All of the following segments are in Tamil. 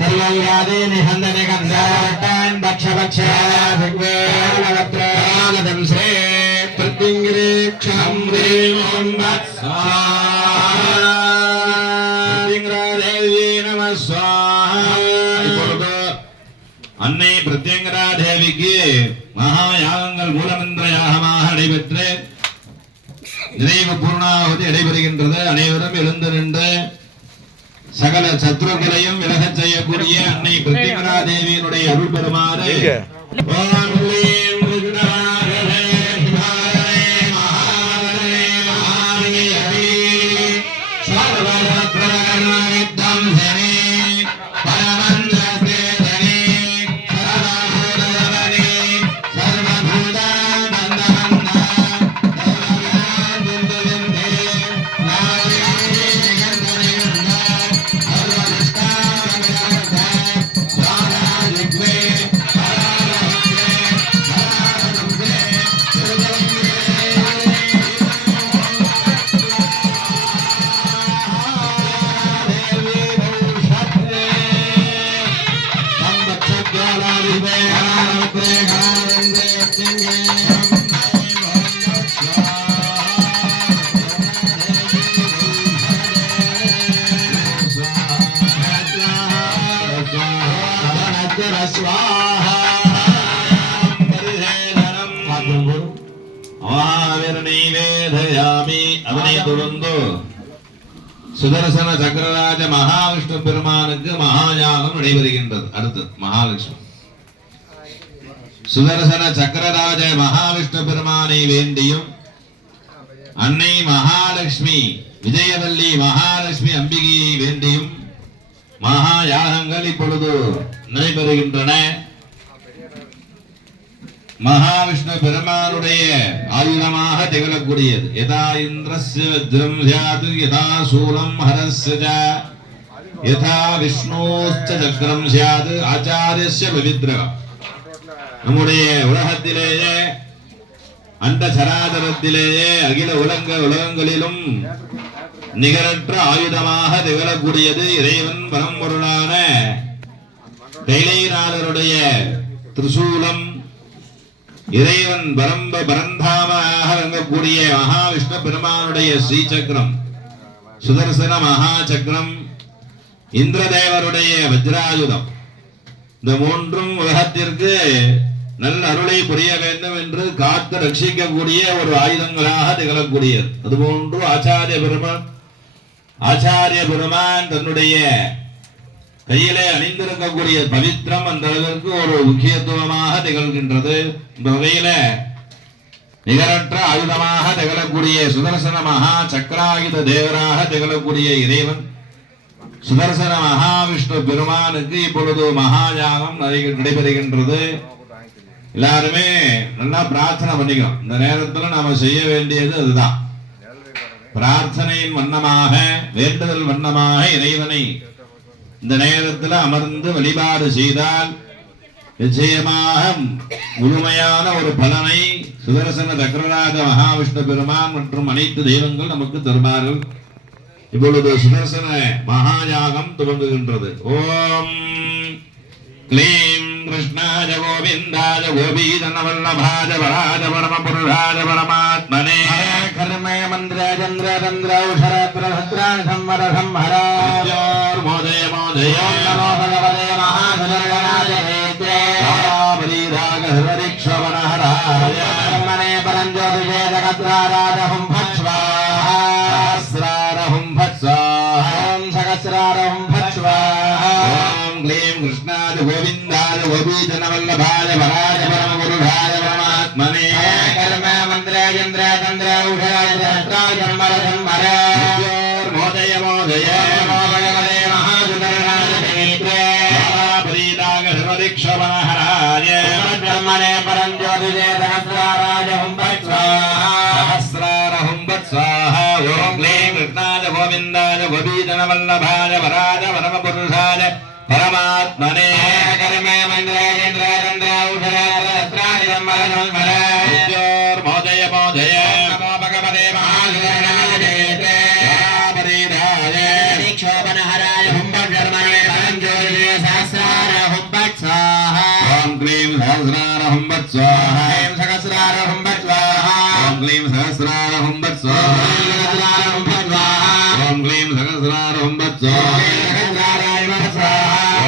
सर्वैरादे निहन्दने कंसाटान् भक्षभक्षाभिग्वेणवत्रालदं श्रे प्रत्यङ्गिरेक्षं देवं प्रत्यङ्गरादेवी नमः स्वाहा अन्नै प्रत्यङ्गरा देविக்கு மகாயாகங்கள் மூலமந்திர யாகமாக நடைபெற்று நிறைவு பூர்ணாவதி நடைபெறுகின்றது. அனைவரும் எழுந்து நின்று சகல சத்ருக்களையும் விலகச் செய்யக்கூடிய அன்னை பிரத்யங்கரா தேவியினுடைய அருள் பெறுமாறு அதனை தொடர்ந்து சுதர்சன சக்கரராஜ மகாவிஷ்ணு பெருமானுக்கு மகாயாகம் நடைபெறுகின்றது. அடுத்து மகாலட்சுமி சுதர்சன சக்கரராஜ மகாவிஷ்ணு பெருமானை வேண்டியும் அன்னை மகாலட்சுமி விஜயவல்லி மகாலட்சுமி அம்பிகையை வேண்டியும் மகாயாகங்கள் இப்பொழுது நடைபெறுகின்றன. மகாவிஷ்ணு பெருமானுடைய ஆயுதமாக திகழக்கூடியது. யதா இந்திரஸ்ய வஜ்ரம் ஸ்யாத் யதா சூலம் ஹரஸ்ய யதா விஷ்ணோஸ்ச சக்கரம் ஸ்யாத் ஆச்சார்யஸ்ய பவித்ரகம். நம்முடைய உலகத்திலேயே அண்ட சராசரத்திலேயே அகில உலகங்களிலும் நிகரற்ற ஆயுதமாக திகழக்கூடியது இறைவன் பரம்பொருளான கைலைநாதருடைய திரிசூலம். இறைவன் பரந்தாமாக விளங்கக்கூடிய மகாவிஷ்ணு பெருமானுடைய ஸ்ரீசக்கரம், சுதர்சன மகா சக்கரம், இந்திரதேவருடைய வஜ்ராயுதம். இந்த மூன்றும் உலகத்திற்கு நல்ல அருளை புரிய வேண்டும் என்று காத்து ரட்சிக்கக்கூடிய ஒரு ஆயுதங்களாக திகழக்கூடியது. அதுபோன்று ஆச்சாரிய பெருமான் தன்னுடைய கையிலே அணிந்திருக்கக்கூடிய பவித்திரம் அந்த அளவிற்கு ஒரு முக்கியத்துவமாக திகழ்கின்றது. இந்த வகையில நிகரற்ற ஆயுதமாக திகழக்கூடிய சுதர்சன மகா சக்கராயுத தேவராக திகழக்கூடிய இறைவன் சுதர்சன மகாவிஷ்ணு பெருமானுக்கு இப்பொழுது மகாயாகம் நடைபெறுகின்றது. எல்லாருமே நல்லா பிரார்த்தனை பண்ணிக்கிறோம். இந்த நேரத்தில் நாம செய்ய வேண்டியது அதுதான். பிரார்த்தனையின் வண்ணமாக, வேண்டுதல் வண்ணமாக இறைவனை இந்த நேரத்தில் அமர்ந்து வழிபாடு செய்தால் நிச்சயமாக முழுமையான ஒரு பலனை சுதர்சன சக்கரராஜ மகாவிஷ்ணு பெருமான் மற்றும் அனைத்து தெய்வங்கள் நமக்கு தருவார்கள். இப்பொழுது சுதர்சன மகாயாகம் துவங்குகின்றது. ஓம் க்ளீம் கிருஷ்ணாய கோவிந்தாய கோபீஜனவல்லபாய வராஜ பரம புருஷாய பரமாத்மனே கர்மய மந்திர சந்திர தந்திர உஷரத்ர சத்ராணி சம்வர சம்ஹரா மோதய மோதய நமோ பகவதே மகாசனகணாய நேத்ரே பரீராக ஹரிக்ஷவனஹராய கர்மணே பரஞ்சோதிஷே ஜகத்ராராஜஹும் பச்வாஹா சஹஸ்ராரஹும் பச்வாஹா ஓம் சஹஸ்ராரஹும் பச்வாஹா ஓம் க்ளீம் கிருஷ்ணாய கோவிந்தாய கோபீஜனவல்லபாய வராஜ பரம புருஷாய பரமாத்மனே கர்ம மந்திர சந்திர தந்திர உஷராய சஹஸ்ராணி சம்வர சம்ஹரா மோதய மோதய நமோ பகவதே மகாசனகணாய நேத்ரே பரீராக ஹரிக்ஷவனஹராய கர்மணே பரஞ்சோதிஷே ஜகத்ராராஜஹும் பச்வாஹா சஹஸ்ராரஹும் பச்வாஹா ஓம் க்ளீம் கிருஷ்ணாய கோவிந்தாய கோபீஜனவல்லபாய வராஜ பரம புருஷாய பரமாத்மனே கர்ம மந்திர சந்திர தந்திர உஷராய சஹஸ்ராணி சம்வர சம்ஹரா மோதய மோதய நமோ பகவதே மகாசனகணாய நேத்ரே பரீராய ஹரிக்ஷவனஹராய கர்மணே பரஞ்சோதிஷே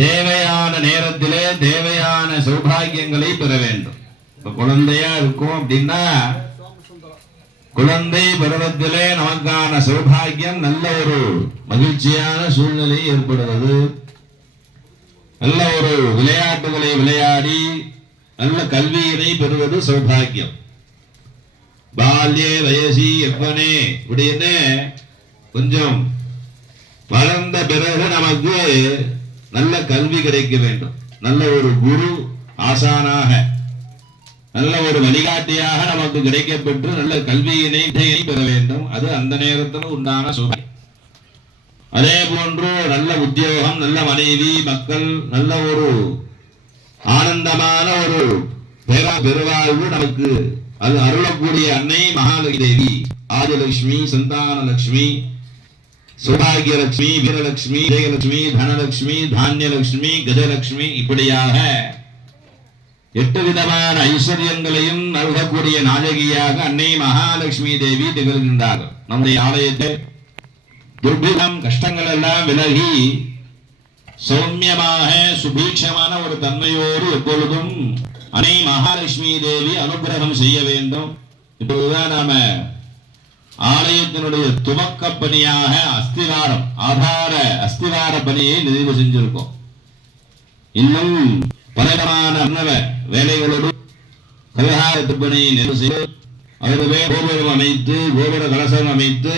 தேவையான நேரத்திலே தேவையான சௌபாகியங்களை பெற வேண்டும். இப்ப குழந்தையா இருக்கும் அப்படின்னா குழந்தை பருவத்திலே நமக்கான சௌபாகியம் நல்ல ஒரு மகிழ்ச்சியான சூழ்நிலை ஏற்படுவது, நல்ல ஒரு விளையாட்டுகளை விளையாடி நல்ல கல்வியினை பெறுவது சௌபாகியம். பால்யே வயசி எவ்வனே அப்படின்னு கொஞ்சம் வளர்ந்த பிறகு நமக்கு நல்ல கல்வி கிடைக்க வேண்டும். நல்ல ஒரு குரு ஆசானாக நல்ல ஒரு வழிகாட்டியாக நமக்கு கிடைக்கப்பெற்று நல்ல கல்வியினை பெற வேண்டும். அது அந்த நேரத்தில் உண்டான சௌபாகியம். அதே போன்று நல்ல உத்தியோகம், நல்ல மனைவி, மக்கள், நல்ல ஒரு ஆனந்தமான ஒரு பெருவாழ்வு நமக்கு அது அருளக்கூடிய அன்னை மகாலட்சுமி தேவி, ஆதிலட்சுமி, சந்தான லட்சுமி, சௌபாகியலட்சுமி, வீரலட்சுமி, விஜயலட்சுமி, தனலட்சுமி, தானியலட்சுமி, கஜலட்சுமி, இப்படியாக 8 விதமான ஐஸ்வர்யங்களையும் நல்கக்கூடிய நாயகியாக அன்னை மகாலட்சுமி தேவி திகழ்கின்றார்கள். நம்முடைய ஆலயத்தில் துர்பிகம் கஷ்டங்கள் எல்லாம் விலகி சௌமியமாக சுபீட்சமான ஒரு தன்மையோடு எப்பொழுதும் அன்னை மகாலட்சுமி தேவி அனுகிரகம் செய்ய வேண்டும். இப்போதுதான் நாம ஆலயத்தினுடைய துவக்க பணியாக அஸ்திவாரம், ஆதார அஸ்திவார பணியை நிறைவு செஞ்சிருக்கோம். இன்னும் பலவிதமான வேலைகளோடு கலகாரத்து பணியை நிறைவு செய்து அவருடைய கோபுரம் அமைத்து கோபுர கலசம் அமைத்து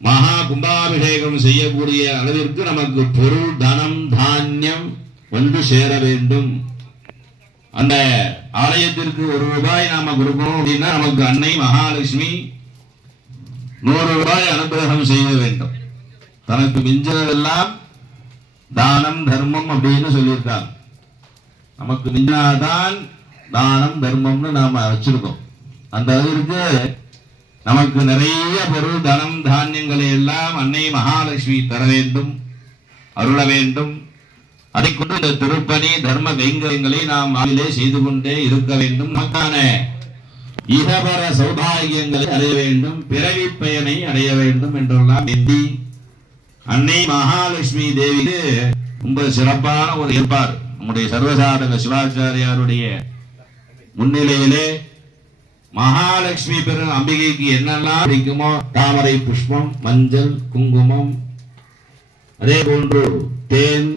மகா கும்பாபிஷேகம் செய்யக்கூடிய அளவிற்கு நமக்கு பொருள், தனம், தானியம் வந்து சேர வேண்டும். அந்த ஆலயத்திற்கு 1 ரூபாய் நாம கொடுக்கணும் அப்படின்னா நமக்கு அன்னை மகாலட்சுமி 100 ரூபாய் அனுகிரகம் செய்ய வேண்டும். தனக்கு மிஞ்சினதெல்லாம் தானம் தர்மம் அப்படின்னு சொல்லியிருக்காங்க. நமக்கு மிஞ்சினாதான் தானம் தர்மம்னு நாம வச்சிருக்கோம். அந்த அளவிற்கு நமக்கு நிறைய பொருள், தனம், தானியங்களை எல்லாம் அன்னை மகாலட்சுமி தர வேண்டும், அருள வேண்டும். அதை கொண்டு இந்த திருப்பணி தர்ம கைங்கரியங்களை நாம் நாளிலே செய்து கொண்டே இருக்க வேண்டும். நமக்கான இகபர சௌபாகியங்களை அடைய வேண்டும், பிறவி பயனை அடைய வேண்டும் என்றெல்லாம் எண்ணி அன்னை மகாலட்சுமி தேவிக்கு ரொம்ப சிறப்பான ஒரு ஏற்பாடு. நம்முடைய சர்வசாதக சிவாச்சாரியாருடைய முன்னிலையிலே மகாலட்சுமி பெரு அம்பிகைக்கு என்னெல்லாம் பிடிக்குமோ தாமரை புஷ்பம், மஞ்சள், குங்குமம், அதே போன்று தேன்,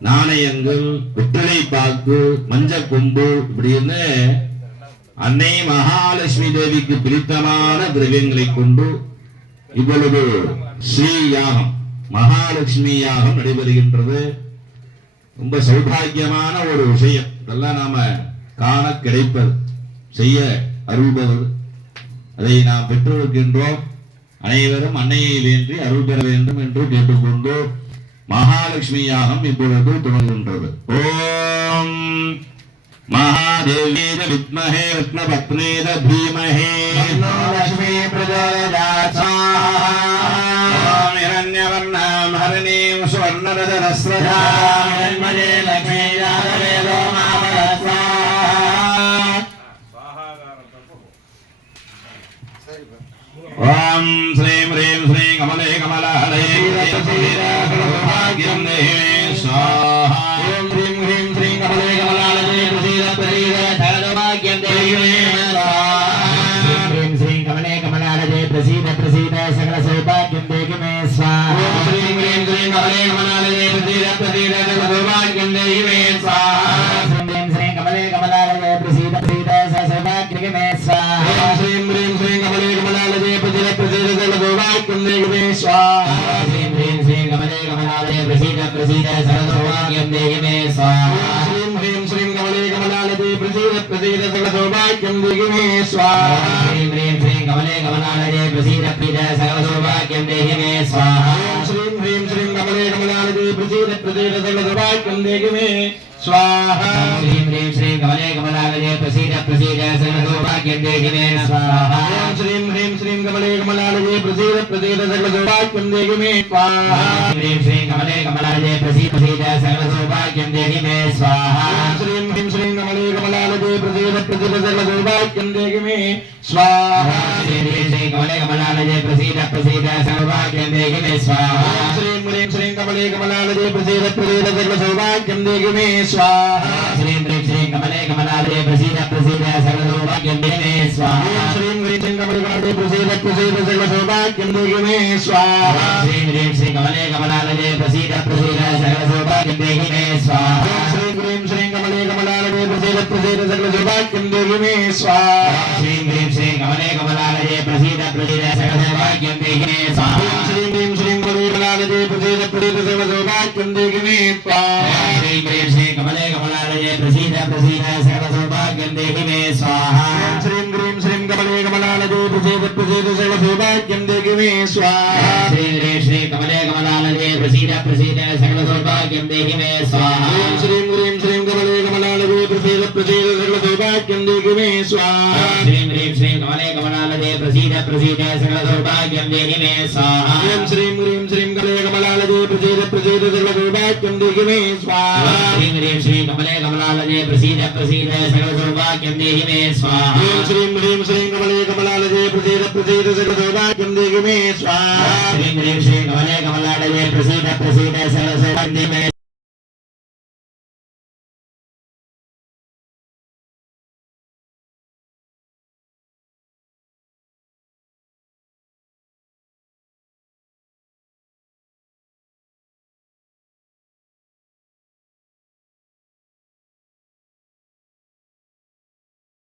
நாணயங்கள், வெற்றிலை பாக்கு, மஞ்சள் கொம்பு, இப்படின்னு அன்னை மகாலட்சுமி தேவிக்கு பிடித்தமான திரவியங்களை கொண்டு இவ்வளவு ஸ்ரீ யாகம், மகாலட்சுமி யாகம் நடைபெறுகின்றது. ரொம்ப சௌபாகியமான ஒரு விஷயம். இதெல்லாம் நாம காண கிடைப்பது, செய்ய அருள்பவர். அதை நாம் பெற்றிருக்கின்றோம். அனைவரும் அன்னையை வேண்டி அருள் பெற வேண்டும் என்று கேட்டுக்கொண்டு மகாலட்சுமி யாகம் இப்பொழுது தொடங்குகின்றது. ஓம் महादेवी विद्महे विष्णुपत्नी धीमहि लक्ष्मी प्रचोदयात् हिरण्यवर्णां हरिणीं सुवर्णरजतस्रजां जन्मजे लक्ष्मी जातवेदो मामरस्वा ओम श्रीं ह्रीं श्रीं कमले कमलालये भाग्यं देहि स्वाहा ओम ह्रीं ह्रीं श्रीं कमले कमलालये प्रसीद प्रसीद सकल सौभाग्यं देहि मे स्वाहा श्रीं ह्रीं श्रीं कमले कमलालये प्रसीद प्रसीद सकल सौभाग्यं देहि मे स्वाहा श्रीं श्रीं कमले कमलालये प्रसीद प्रसीद सकल सौभाग्यं मे स्वाहा श्रीं ह्रीं श्रीं कमले कमलालये प्रसीद प्रसीद सकल सौभाग्यं देहि मे स्वाहा श्रीं ह्रीं श्रीं कमले कमलालये प्रसीद प्रसीद सकल सौभाग्यं देहि मे स्वाहा श्रीं ह्रीं श्रीं कमले कमलालये प्रसीद प्रसीद सकल सौभाग्यं देहि मे स्वाहा श्रीं ह्रीं श्रीं कमले कमलालये प्रसीद प्रसीद सकल सौभाग्यं देहि मे स्वाहा श्रीं ह्रीं श्रीं कमले कमलालये प्रसीद प्रसीद सकल सौभाग्यं देहि मे स्वाहा श्रीं ह्रीं श्रीं कमले कमलालये प्रसीद प्रसीद सकल सौभाग्यं देहि मे स्वाहा श्रीं ह्रीं श्रीं कमले कमलालये प्रसीद प्रसीद सकल सौभाग्यं देहि मे स्वाहा श्रीं श्रीं कमले कमलालये प्रसीद प्रसीद सकल सौभाग्यं देहि मे स्वाहा श्रीं ह्रीं श्रीं कमले कमलालये प्रसीद प्रसीद सकल सौभाग्यं देहि मे स्वाहा श्री कमले कमलालये प्रसीद सौभाग्यं देहि मे स्वाहा श्रीं ह्रीं श्रीं कमले कमलालये प्रसीद सकल सौभाग्यं देहि मे स्वाहा श्रीं ह्रीं श्रीं कमले कमलालये प्रसीद सकल सौभाग्यं देहि मे स्वाहा श्रीं ह्रीं श्रीं कमले कमलालये प्रसीद सकल सौभाग्यं देहि मे स्वाहा श्रीं ह्रीं श्रीं कमले कमलालये प्रसीद सकल सौभाग्यं देहि मे स्वाहा श्रीं ह्रीं श्रीं कमले कमलालये प्रसीद सकल सौभाग्यं देहि मे स्वाहा श्रीं ह्रीं श्रीं कमले कमलालये प्रसीद सकल सौभाग्यं देहि मे स्वाहा श्रीं ह्रीं श्रीं कमले कमलालये प्रसीद सकल सौभाग्यं देहि मे स्वाहा श्रीं ह्रीं श्रीं कमले कमलालये प्रसीद सकल सौभाग्यं देहि मे स्वाहा श्रीं ह्रीं श्रीं कमले कमलालये प्रसीद सकल सौभाग्यं देहि मे स्वाहा श्रीं ह्रीं श्रीं कमले कमलालये प्रसीद सकल सौभाग्यं देहि मे स्वाहा श्रीं ह्रीं श्रीं कमले कमलालये प्रसीद सकल सौभाग्यं देहि मे स्वाहा श्रीं ह्रीं श्रीं कमले कमलालये प्रसीद सकल सौभाग्यं देहि मे स्वाहा श्रीं ह्रीं श्रीं कमले कमलालये प्रसीद सकल सौभाग्यं देहि मे स्वाहा श्रीं ह्रीं श्रीं कमले कमलालये प्रसीद सकल सौभाग्यं देहि मे स्वाहा श्रीं ह्रीं श्रीं कमले कमलालये प्रसीद सकल सौभाग्यं देहि मे स्वाहा श्रीं ह्रीं श्रीं कमले कमलालये प्रसीद सकल सौभाग्यं देहि मे